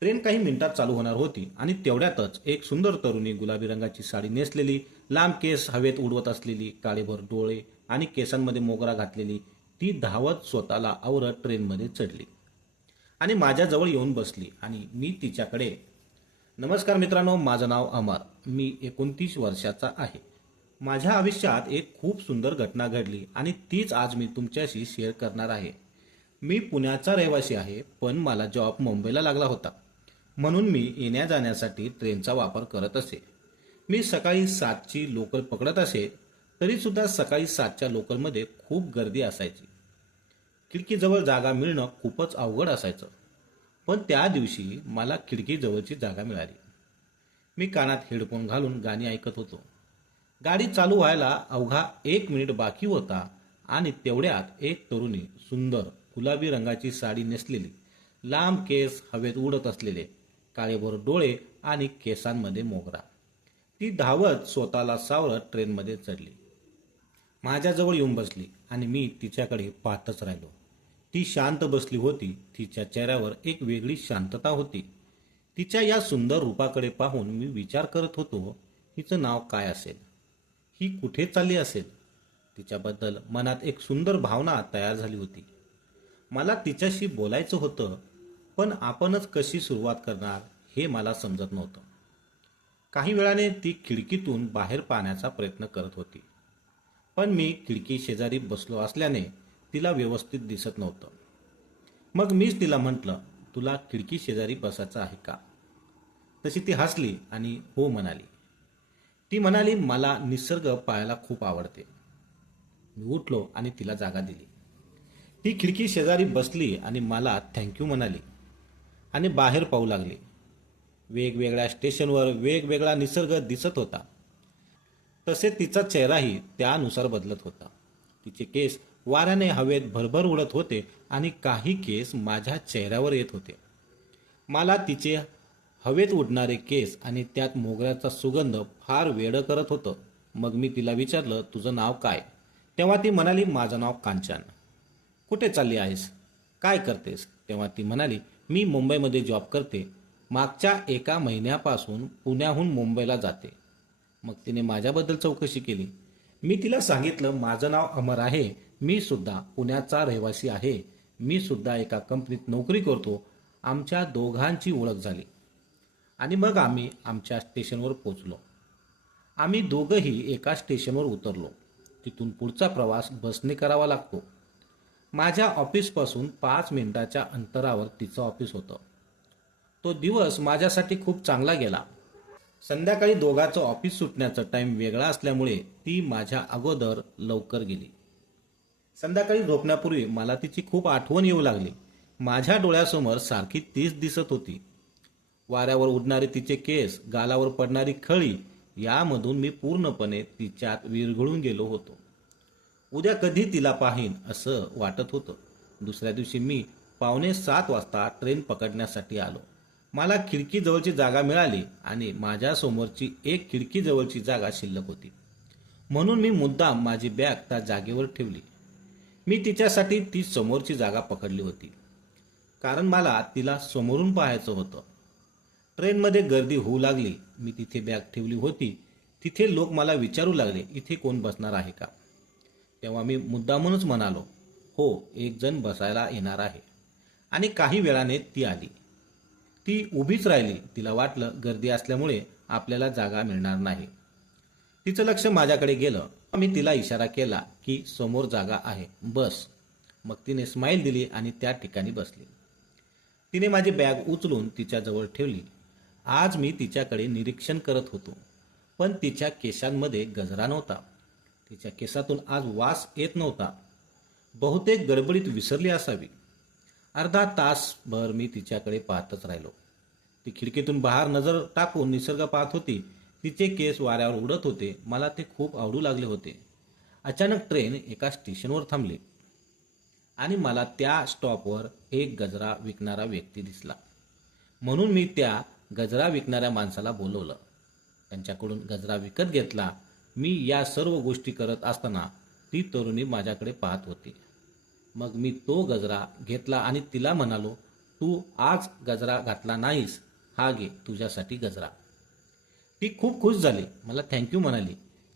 Train काही मिनिटात चालू होणार होती आणि तेवढ्यातच एक सुंदर तरुणी गुलाबी रंगाची साडी नेसलेली लांब केस हवेत उडवत असलेली काळेभर डोळे आणि केसांमध्ये मोगरा घातलेली ती धावत स्वतःला आवरत ट्रेनमध्ये चढली. आणि माझ्याजवळ येऊन बसली आणि मी तिच्याकडे नमस्कार मित्रांनो माझं नाव अमर. मी एकोणतीस वर्षाचा आहे. माझ्या आयुष्यात एक खूप सुंदर घटना घडली आणि तीच आज मी तुमच्याशी शेअर करणार आहे. मी पुण्याचा रहिवासी आहे पण मला जॉब मुंबईला लागला होता. म्हणून मी येण्या जाण्यासाठी ट्रेनचा वापर करत असे. मी सकाळी सातची लोकल पकडत असे तरीसुद्धा सकाळी सातच्या लोकलमध्ये खूप गर्दी असायची. खिडकीजवळ जागा मिळणं खूपच अवघड असायचं. पण त्या दिवशी मला खिडकीजवळची जागा मिळाली. मी कानात हेडफोन घालून गाणी ऐकत होतो. गाडी चालू व्हायला अवघा एक मिनिट बाकी होता आणि तेवढ्यात एक तरुणी सुंदर गुलाबी रंगाची साडी नेसलेली लांब केस हवेत उडत असलेले काळेभोर डोळे आणि केसांमध्ये मोगरा. ती धावत स्वतःला सावरत ट्रेनमध्ये चढली. माझ्याजवळ येऊन बसली आणि मी तिच्याकडे पाहतच राहिलो. ती शांत बसली होती. तिच्या चेहऱ्यावर एक वेगळी शांतता होती. तिच्या या सुंदर रूपाकडे पाहून मी विचार करत होतो हिचं नाव काय असेल? ही कुठे चालली असेल? तिच्याबद्दल मनात एक सुंदर भावना तयार झाली होती. मला तिच्याशी बोलायचं होतं पण आपणच कशी सुरुवात करणार हे मला समजत नव्हतं. काही वेळाने ती खिडकीतून बाहेर पाहण्याचा प्रयत्न करत होती. पण मी खिडकी शेजारी बसलो असल्याने तिला व्यवस्थित दिसत नव्हतं. मग मीच तिला म्हटलं तुला खिडकी शेजारी बसायचं आहे का? तशी ती हसली आणि हो म्हणाली. ती म्हणाली मला निसर्ग पाहायला खूप आवडते. मी उठलो आणि तिला जागा दिली. ती खिडकी शेजारी बसली आणि मला थँक्यू म्हणाली. आणि बाहेर पाहू लागले. वेगवेगळ्या स्टेशनवर वेगवेगळा निसर्ग दिसत होता. तसे तिचा चेहराही त्यानुसार बदलत होता. तिचे केस वाऱ्याने हवेत भरभर उडत होते आणि काही केस माझ्या चेहऱ्यावर येत होते. मला तिचे हवेत उडणारे केस आणि त्यात मोगऱ्याचा सुगंध फार वेडं करत होतं. मग मी तिला विचारलं तुझं नाव काय? तेव्हा ती म्हणाली माझं नाव कांचन. कुठे चालली आहेस? काय करतेस? तेव्हा ती म्हणाली मी मुंबईमध्ये जॉब करते. मागच्या एका महिन्यापासून पुण्याहून मुंबईला जाते. मग तिने माझ्याबद्दल चौकशी केली. मी तिला सांगितलं माझं नाव अमर आहे. मी सुद्धा पुण्याचा रहिवासी आहे. मी सुद्धा एका कंपनीत नोकरी करतो. आमच्या दोघांची ओळख झाली. आणि मग आम्ही आमच्या स्टेशनवर पोचलो. आम्ही दोघंही एका स्टेशनवर उतरलो. तिथून पुढचा प्रवास बसने करावा लागतो. माझ्या ऑफिसपासून पाच मिनिटाच्या अंतरावर तिचं ऑफिस होतं. तो दिवस माझ्यासाठी खूप चांगला गेला. संध्याकाळी दोघाचं ऑफिस सुटण्याचा टाईम वेगळा असल्यामुळे ती माझ्या अगोदर लवकर गेली. संध्याकाळी झोपण्यापूर्वी मला तिची खूप आठवण येऊ लागली. माझ्या डोळ्यासमोर सारखी तीच दिसत होती. वाऱ्यावर उडणारे तिचे केस गालावर पडणारी खळी यामधून मी पूर्णपणे तिच्यात विरघळून गेलो होतो. उद्या कधी तिला पाहीन असं वाटत होतं. दुसऱ्या दिवशी मी पावणे सात वाजता ट्रेन पकडण्यासाठी आलो. मला खिडकीजवळची जागा मिळाली आणि माझ्यासमोरची एक खिडकीजवळची जागा शिल्लक होती. म्हणून मी मुद्दाम माझी बॅग त्या जागेवर ठेवली. मी तिच्यासाठी ती समोरची जागा पकडली होती. कारण मला तिला समोरून पाहायचं होतं. ट्रेनमध्ये गर्दी होऊ लागली. मी तिथे बॅग ठेवली होती. तिथे लोक मला विचारू लागले इथे कोण बसणार आहे का? तेव्हा मी मुद्दामूनच म्हणालो हो एक जण बसायला येणार आहे. आणि काही वेळाने ती आली. ती उभीच राहिली. तिला वाटलं गर्दी असल्यामुळे आपल्याला जागा मिळणार नाही. तिचं लक्ष माझ्याकडे गेलं. मी तिला इशारा केला की समोर जागा आहे. बस. मग तिने स्माईल दिली आणि त्या ठिकाणी बसली. तिने माझी बॅग उचलून तिच्याजवळ ठेवली. आज मी तिच्याकडे निरीक्षण करत होतो पण तिच्या केसांमध्ये गजरा नव्हता. तिच्या केसातून आज वास येत नव्हता. बहुतेक गडबडीत विसरली असावी. अर्धा तासभर मी तिच्याकडे पाहतच राहिलो. ती खिडकीतून बाहेर नजर टाकून निसर्ग पाहत होती. तिचे केस वाऱ्यावर उडत होते. मला ते खूप आवडू लागले होते. अचानक ट्रेन एका स्टेशनवर थांबली. आणि मला त्या स्टॉपवर एक गजरा विकणारा व्यक्ती दिसला. म्हणून मी त्या गजरा विकणाऱ्या माणसाला बोलवलं. त्यांच्याकडून गजरा विकत घेतला. मी या सर्व गोष्टी करत असताना ती तरुणी माझ्याकडे पाहत होती. मग मी तो गजरा घेतला आणि तिला म्हणालो तू आज गजरा घातला नाहीस हा घे तुझ्यासाठी गजरा. ती खूप खुश झाली मला थँक्यू म्हणाली.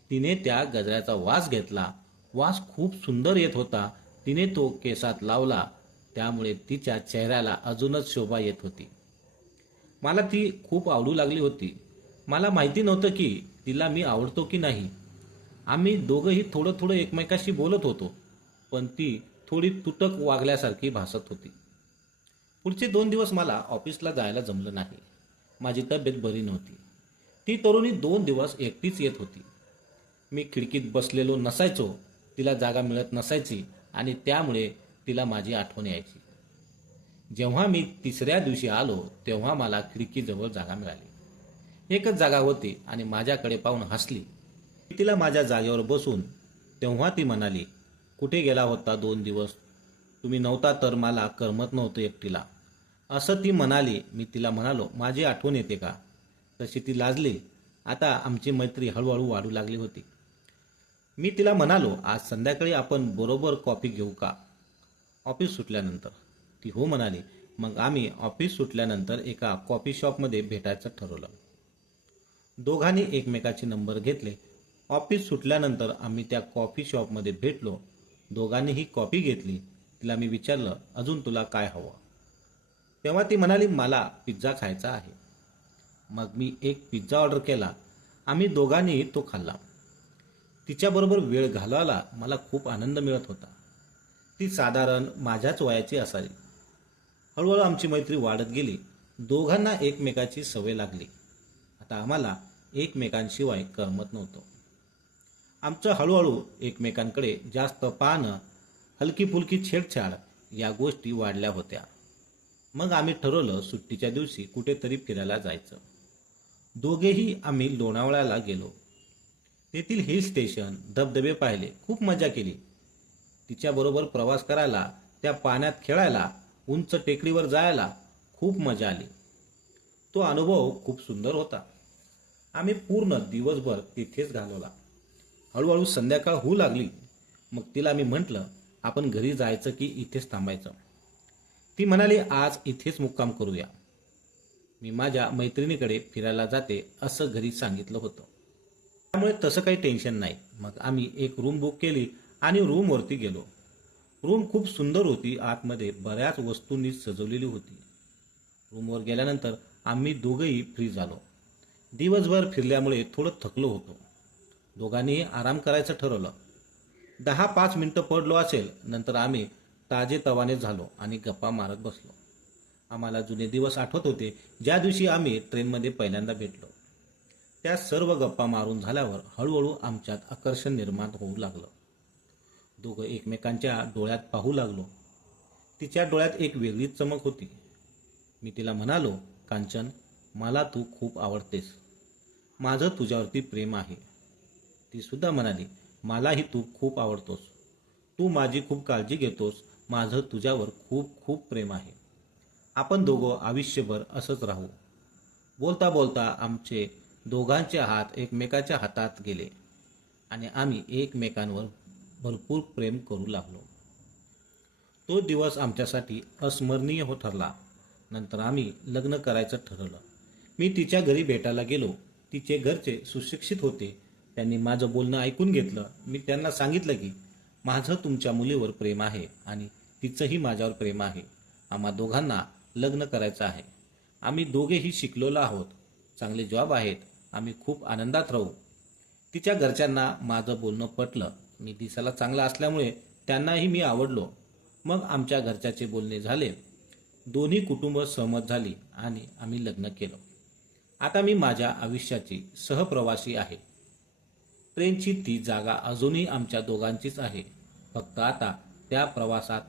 तिने त्या गजऱ्याचा वास घेतला. वास खूप सुंदर येत होता. तिने तो केसात लावला. त्यामुळे तिच्या चेहऱ्याला अजूनच शोभा येत होती. मला ती खूप आवडू लागली होती. मला माहिती नव्हतं की तिला मी आवडतो की नाही? आम्ही दोघंही थोडं थोडं एकमेकाशी बोलत होतो पण ती थोडी तुटक वागल्यासारखी भासत होती. पुढचे दोन दिवस मला ऑफिसला जायला जमलं नाही. माझी तब्येत बरी नव्हती. ती तरुणी दोन दिवस एकटीच येत होती. मी खिडकीत बसलेलो नसायचो तिला जागा मिळत नसायची आणि त्यामुळे तिला माझी आठवण यायची. जेव्हा मी तिसऱ्या दिवशी आलो तेव्हा मला खिडकीजवळ जागा मिळाली. एकच जागा होती आणि माझ्याकडे पाहून हसली. तिला माझ्या जागेवर बसून तेव्हा ती म्हणाली कुठे गेला होता दोन दिवस? तुम्ही नव्हता तर मला करमत नव्हतं एकटीला. असं ती म्हणाली. मी तिला म्हणालो माझी आठवण येते का? तशी ती लाजली. आता आमची मैत्री हळूहळू वाढू लागली होती. मी तिला म्हणालो आज संध्याकाळी आपण बरोबर कॉफी घेऊ का? ऑफिस सुटल्यानंतर. ती हो म्हणाली. मग आम्ही ऑफिस सुटल्यानंतर एका कॉफी शॉपमध्ये भेटायचं ठरवलं. दोघांनी एकमेकाचे नंबर घेतले. ऑफिस सुटल्यानंतर आम्ही त्या कॉफी शॉपमध्ये भेटलो. दोघांनीही कॉफी घेतली. तिला मी विचारलं अजून तुला काय हवं? तेव्हा ती म्हणाली मला पिझ्झा खायचा आहे. मग मी एक पिझ्झा ऑर्डर केला. आम्ही दोघांनीही तो खाल्ला. तिच्याबरोबर वेळ घालवायला मला खूप आनंद मिळत होता. ती साधारण माझ्याच वयाची असावी. हळूहळू आमची मैत्री वाढत गेली. दोघांना एकमेकाची सवय लागली. आता आम्हाला एकमेकांशिवाय करमत नव्हतं. आमचं हळूहळू एकमेकांकडे जास्त पाहणं हलकी फुलकी छेडछाड या गोष्टी वाढल्या होत्या. मग आम्ही ठरवलं सुट्टीच्या दिवशी कुठेतरी फिरायला जायचं. दोघेही आम्ही लोणावळ्याला गेलो. तेथील हिल स्टेशन धबधबे पाहिले खूप मजा केली. तिच्याबरोबर प्रवास करायला त्या पाण्यात खेळायला उंच टेकडीवर जायला खूप मजा आली. तो अनुभव खूप सुंदर होता. आम्ही पूर्ण दिवसभर तिथेच घालवला. हळूहळू संध्याकाळ होऊ लागली. मग तिला मी म्हटलं आपण घरी जायचं की इथेच थांबायचं? ती म्हणाली आज इथेच मुक्काम करूया. मी माझ्या मैत्रिणीकडे फिरायला जाते असं घरी सांगितलं होतं. त्यामुळे तसं काही टेन्शन नाही. मग आम्ही एक रूम बुक केली आणि रूमवरती गेलो. रूम खूप सुंदर होती. आतमध्ये बऱ्याच वस्तूंनी सजवलेली होती. रूमवर गेल्यानंतर आम्ही दोघंही फ्री झालो. दिवसभर फिरल्यामुळे थोडं थकलो होतो. दोघांनी आराम करायचं ठरवलं. दहा पाच मिनटं पडलो असेल नंतर आम्ही ताजे तवाने झालो आणि गप्पा मारत बसलो. आम्हाला जुने दिवस आठवत होते ज्या दिवशी आम्ही ट्रेनमध्ये पहिल्यांदा भेटलो. त्या सर्व गप्पा मारून झाल्यावर हळूहळू आमच्यात आकर्षण निर्माण होऊ लागलं. दोघं एकमेकांच्या डोळ्यात पाहू लागलो. तिच्या डोळ्यात एक वेगळीच चमक होती. मी तिला म्हणालो कांचन मला तू खूप आवडतेस. माझं तुझ्यावरती प्रेम आहे. ती सुद्धा म्हणाली मलाही तू खूप आवडतोस. तू माझी खूप काळजी घेतोस. माझं तुझ्यावर खूप खूप प्रेम आहे. आपण दोघं आयुष्यभर असंच राहू. बोलता बोलता आमचे दोघांचे हात एकमेकाच्या हातात गेले आणि आम्ही एकमेकांवर भरपूर प्रेम करू लागलो. तो दिवस आमच्यासाठी अस्मरणीय हो ठरला. नंतर आम्ही लग्न करायचं ठरवलं मी तिच्या घरी भेटायला गेलो. तिचे घरचे सुशिक्षित होते. त्यांनी माझं बोलणं ऐकून घेतलं. मी त्यांना सांगितलं की माझं तुमच्या मुलीवर प्रेम आहे आणि तिचंही माझ्यावर प्रेम आहे. आम्हा दोघांना लग्न करायचं आहे. आम्ही दोघेही शिकलेलो आहोत. चांगले जॉब आहेत. आम्ही खूप आनंदात राहू. तिच्या घरच्यांना माझं बोलणं पटलं. मी दिसायला चांगला असल्यामुळे त्यांनाही मी आवडलो. मग आमच्या घरच्याचे बोलणे झाले. दोन्ही कुटुंब सहमत झाली आणि आम्ही लग्न केलं. आता मी माझ्या आयुष्याची सहप्रवासी आहे. ट्रेनची ती जागा अजूनही आमच्या दोघांचीच आहे. फक्त आता त्या प्रवासात